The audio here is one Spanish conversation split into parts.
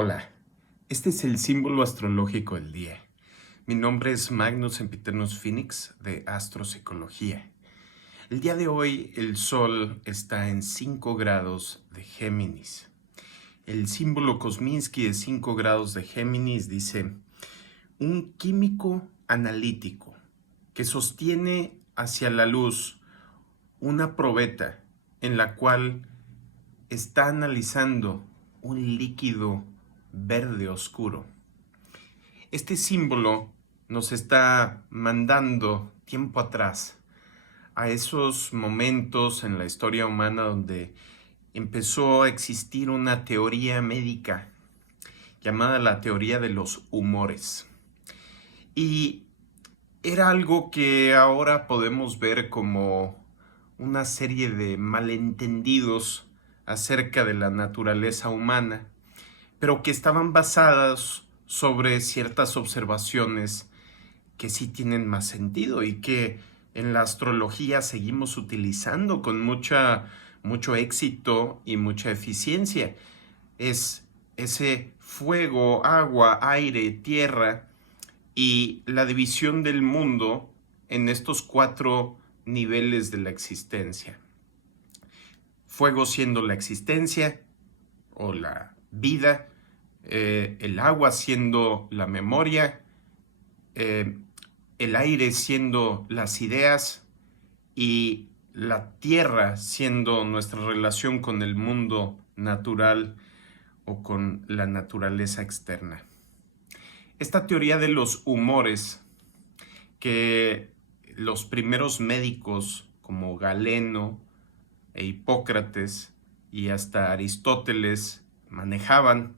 Hola, este es el símbolo astrológico del día. Mi nombre es Magnus Sempiternus Phoenix de Astropsicología. El día de hoy el Sol está en 5 grados de Géminis. El símbolo Kosminski de 5 grados de Géminis dice: un químico analítico que sostiene hacia la luz una probeta en la cual está analizando un líquido verde oscuro. Este símbolo nos está mandando tiempo atrás, a esos momentos en la historia humana donde empezó a existir una teoría médica llamada la teoría de los humores. Y era algo que ahora podemos ver como una serie de malentendidos acerca de la naturaleza humana, pero que estaban basadas sobre ciertas observaciones que sí tienen más sentido y que en la astrología seguimos utilizando con mucho éxito y mucha eficiencia. Es ese fuego, agua, aire, tierra y la división del mundo en estos 4 niveles de la existencia. Fuego siendo la existencia o la vida, el agua siendo la memoria, el aire siendo las ideas y la tierra siendo nuestra relación con el mundo natural o con la naturaleza externa. Esta teoría de los humores que los primeros médicos como Galeno e Hipócrates y hasta Aristóteles manejaban,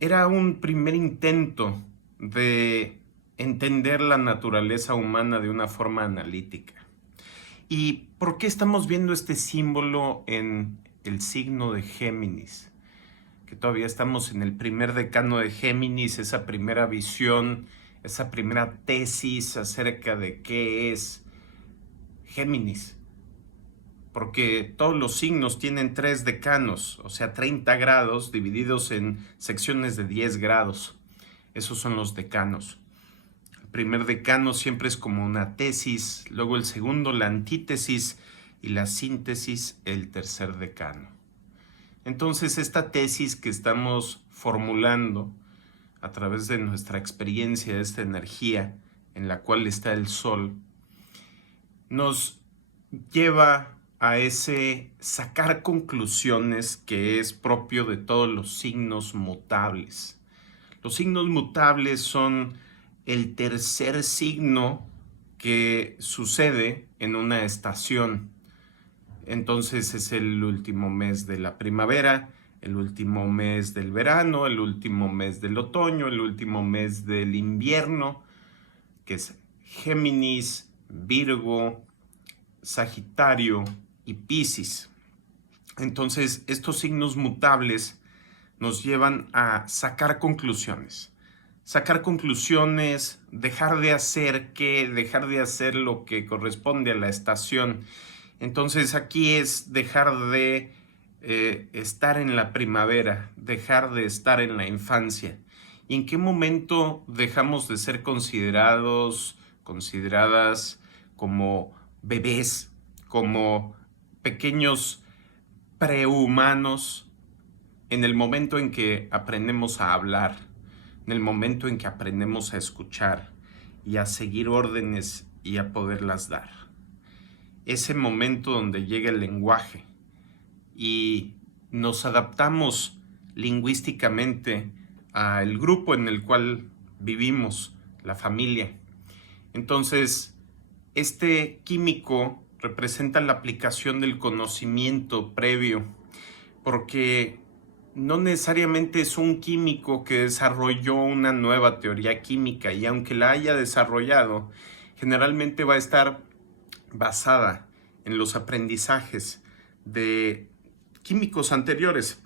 era un primer intento de entender la naturaleza humana de una forma analítica. ¿Y por qué estamos viendo este símbolo en el signo de Géminis? Que todavía estamos en el primer decano de Géminis, esa primera visión, esa primera tesis acerca de qué es Géminis. Porque todos los signos tienen 3 decanos, o sea, 30 grados divididos en secciones de 10 grados. Esos son los decanos. El primer decano siempre es como una tesis, luego el segundo la antítesis y la síntesis el tercer decano. Entonces esta tesis que estamos formulando a través de nuestra experiencia, de esta energía en la cual está el Sol, nos lleva a ese sacar conclusiones que es propio de todos los signos mutables. Los signos mutables son el tercer signo que sucede en una estación. Entonces es el último mes de la primavera, el último mes del verano, el último mes del otoño, el último mes del invierno, que es Géminis, Virgo, Sagitario y Piscis. Entonces estos signos mutables nos llevan a sacar conclusiones. Sacar conclusiones, dejar de hacer lo que corresponde a la estación. Entonces aquí es dejar de estar en la primavera, dejar de estar en la infancia. ¿Y en qué momento dejamos de ser consideradas como bebés, como pequeños prehumanos? En el momento en que aprendemos a hablar, en el momento en que aprendemos a escuchar y a seguir órdenes y a poderlas dar. Ese momento donde llega el lenguaje y nos adaptamos lingüísticamente al grupo en el cual vivimos, la familia. Entonces, este químico representa la aplicación del conocimiento previo, porque no necesariamente es un químico que desarrolló una nueva teoría química, y aunque la haya desarrollado, generalmente va a estar basada en los aprendizajes de químicos anteriores.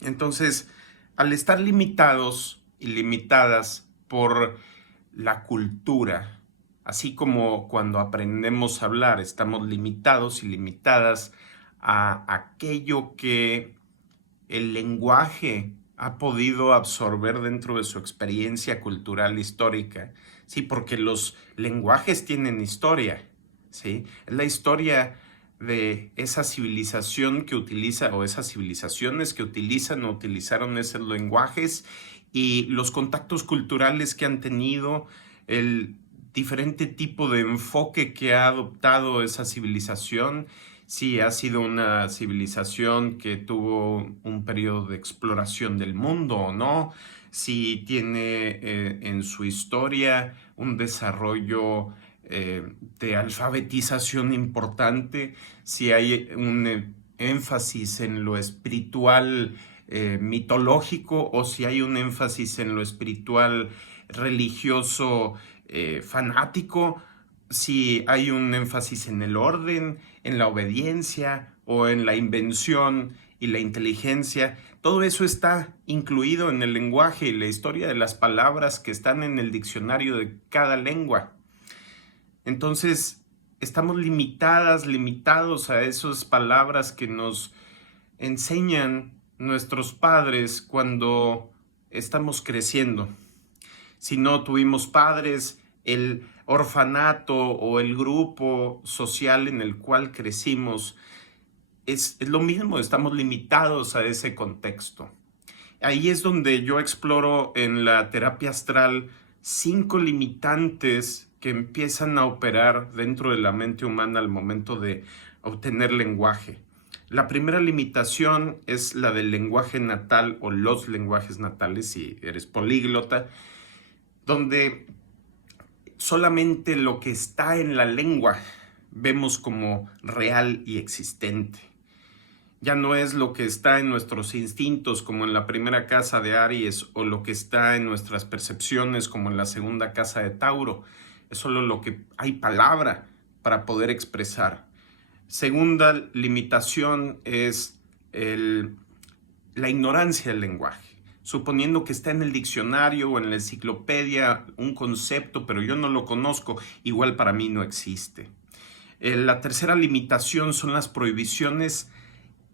Entonces, al estar limitados y limitadas por la cultura, así como cuando aprendemos a hablar, estamos limitados y limitadas a aquello que el lenguaje ha podido absorber dentro de su experiencia cultural histórica. Sí, porque los lenguajes tienen historia, ¿sí? Es la historia de esa civilización que utiliza, o esas civilizaciones que utilizan o utilizaron esos lenguajes, y los contactos culturales que han tenido, el diferente tipo de enfoque que ha adoptado esa civilización. Sí, ha sido una civilización que tuvo un periodo de exploración del mundo o no, si tiene en su historia un desarrollo de alfabetización importante, si hay un énfasis en lo espiritual mitológico, o si hay un énfasis en lo espiritual religioso fanático, si hay un énfasis en el orden, en la obediencia o en la invención y la inteligencia. Todo eso está incluido en el lenguaje y la historia de las palabras que están en el diccionario de cada lengua. Entonces, estamos limitados a esas palabras que nos enseñan nuestros padres cuando estamos creciendo. Si no tuvimos padres, el orfanato o el grupo social en el cual crecimos es lo mismo, estamos limitados a ese contexto. Ahí es donde yo exploro en la terapia astral 5 limitantes que empiezan a operar dentro de la mente humana al momento de obtener lenguaje. La primera limitación es la del lenguaje natal o los lenguajes natales, si eres políglota, donde solamente lo que está en la lengua vemos como real y existente. Ya no es lo que está en nuestros instintos, como en la primera casa de Aries, o lo que está en nuestras percepciones, como en la segunda casa de Tauro. Es solo lo que hay palabra para poder expresar. Segunda limitación es la ignorancia del lenguaje. Suponiendo que está en el diccionario o en la enciclopedia un concepto, pero yo no lo conozco, igual para mí no existe. La tercera limitación son las prohibiciones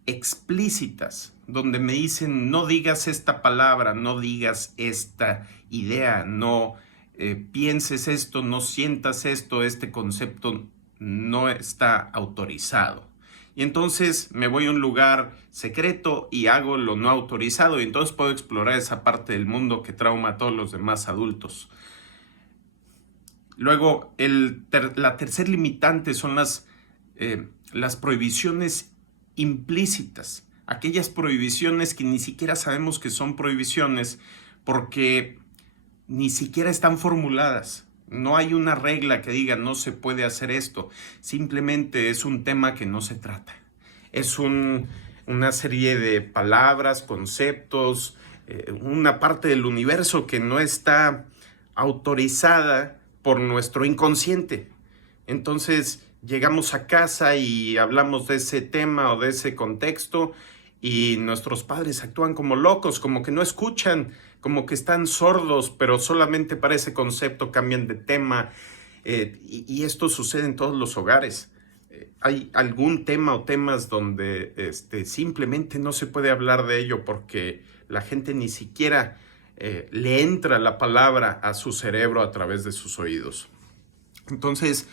explícitas, donde me dicen no digas esta palabra, no digas esta idea, no pienses esto, no sientas esto, este concepto no está autorizado. Y entonces me voy a un lugar secreto y hago lo no autorizado, y entonces puedo explorar esa parte del mundo que trauma a todos los demás adultos. Luego, la tercer limitante son las prohibiciones implícitas, aquellas prohibiciones que ni siquiera sabemos que son prohibiciones porque ni siquiera están formuladas. No hay una regla que diga no se puede hacer esto, simplemente es un tema que no se trata. Es una serie de palabras, conceptos, una parte del universo que no está autorizada por nuestro inconsciente. Entonces llegamos a casa y hablamos de ese tema o de ese contexto, y nuestros padres actúan como locos, como que no escuchan, como que están sordos, pero solamente para ese concepto cambian de tema. Y esto sucede en todos los hogares. Hay algún tema o temas donde simplemente no se puede hablar de ello porque la gente ni siquiera le entra la palabra a su cerebro a través de sus oídos. Entonces,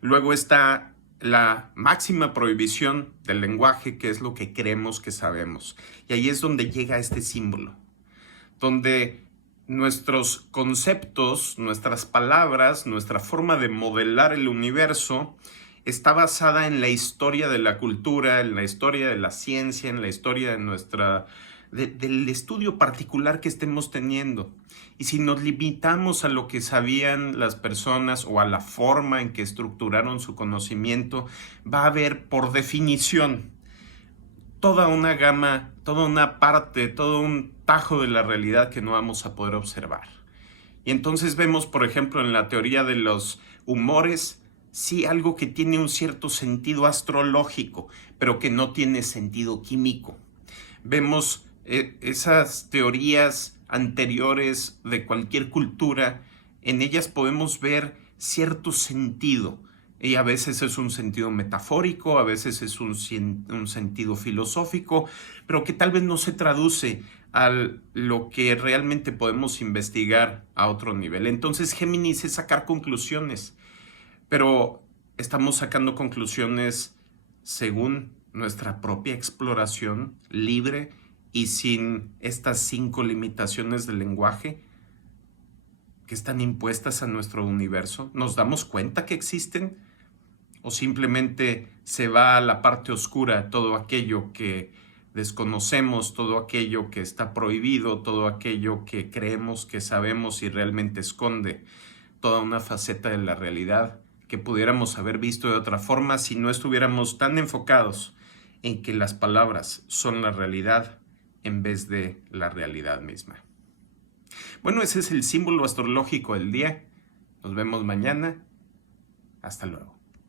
luego está la máxima prohibición del lenguaje, que es lo que creemos que sabemos. Y ahí es donde llega este símbolo, donde nuestros conceptos, nuestras palabras, nuestra forma de modelar el universo está basada en la historia de la cultura, en la historia de la ciencia, en la historia del estudio particular que estemos teniendo. Y si nos limitamos a lo que sabían las personas o a la forma en que estructuraron su conocimiento, va a haber por definición toda una gama, toda una parte, todo un tajo de la realidad que no vamos a poder observar. Y entonces vemos, por ejemplo, en la teoría de los humores, sí, algo que tiene un cierto sentido astrológico, pero que no tiene sentido químico. Vemos esas teorías anteriores de cualquier cultura, en ellas podemos ver cierto sentido, y a veces es un sentido metafórico, a veces es un sentido filosófico, pero que tal vez no se traduce a lo que realmente podemos investigar a otro nivel. Entonces, Géminis es sacar conclusiones, pero estamos sacando conclusiones según nuestra propia exploración libre y sin estas 5 limitaciones del lenguaje que están impuestas a nuestro universo. ¿Nos damos cuenta que existen? ¿O simplemente se va a la parte oscura todo aquello que desconocemos, todo aquello que está prohibido, todo aquello que creemos que sabemos y realmente esconde toda una faceta de la realidad que pudiéramos haber visto de otra forma si no estuviéramos tan enfocados en que las palabras son la realidad en vez de la realidad misma? Bueno, ese es el símbolo astrológico del día. Nos vemos mañana. Hasta luego.